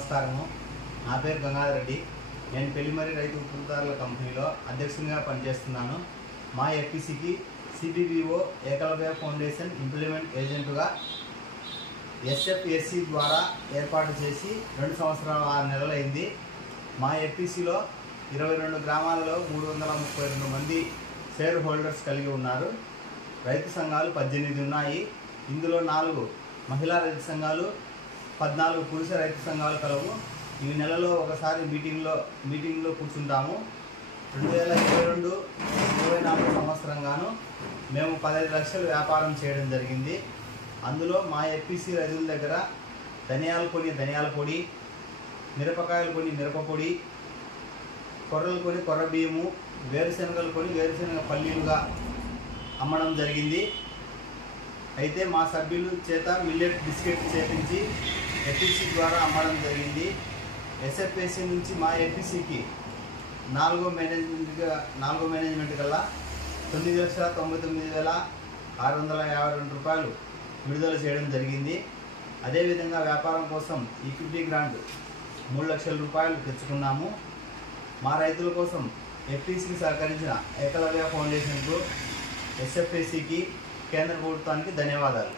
నమస్కారము. నా పేరు గంగాధర్ రెడ్డి. నేను పెళ్లిమర్రి రైతు ఉత్పత్తిదారుల కంపెనీలో అధ్యక్షునిగా పనిచేస్తున్నాను. మా ఎఫ్పిసికి సిబిబిఓ ఏకలవ్య ఫౌండేషన్ ఇంప్లిమెంట్ ఏజెంటుగా ఎస్ఎఫ్ఎస్సి ద్వారా ఏర్పాటు చేసి 2 సంవత్సరాల 6 నెలలు అయింది. మా ఎఫ్పిసిలో 22 గ్రామాలలో 332 మంది షేర్ హోల్డర్స్ కలిగి ఉన్నారు. రైతు సంఘాలు 18 ఉన్నాయి. ఇందులో 4 మహిళా రైతు సంఘాలు, 14 పురుష రైతు సంఘాలు కలవు. ఈ నెలలో ఒకసారి మీటింగ్లో కూర్చుంటాము. 2022-24 సంవత్సరంగాను మేము 15 లక్షలు వ్యాపారం చేయడం జరిగింది. అందులో మా ఎఫ్పిసి రైతుల దగ్గర ధనియాల పొడి, మిరపకాయలు కొని మిరప పొడి, కొర్రలు కొని కొర్ర బియ్యము, వేరుశనగలు కొని వేరుశనగ పల్లీలుగా అమ్మడం జరిగింది. అయితే మా సభ్యుల చేత మిల్లెట్ బిస్కెట్ చేపించి ఎఫ్పిసి ద్వారా అమ్మడం జరిగింది. ఎస్ఎఫ్ఎస్సి నుంచి మా ఎఫ్పిసికి 4వ మేనేజ్మెంట్ కల్లా 9,99,652 రూపాయలు విడుదల చేయడం జరిగింది. అదేవిధంగా వ్యాపారం కోసం ఈక్విటీ గ్రాంట్ 3 లక్షల రూపాయలు తెచ్చుకున్నాము. మా రైతుల కోసం ఎఫ్పిసికి సహకరించిన ఏకలవ్య ఫౌండేషన్కు, ఎస్ఎఫ్ఎస్సికి, కేంద్ర ప్రభుత్వానికి ధన్యవాదాలు.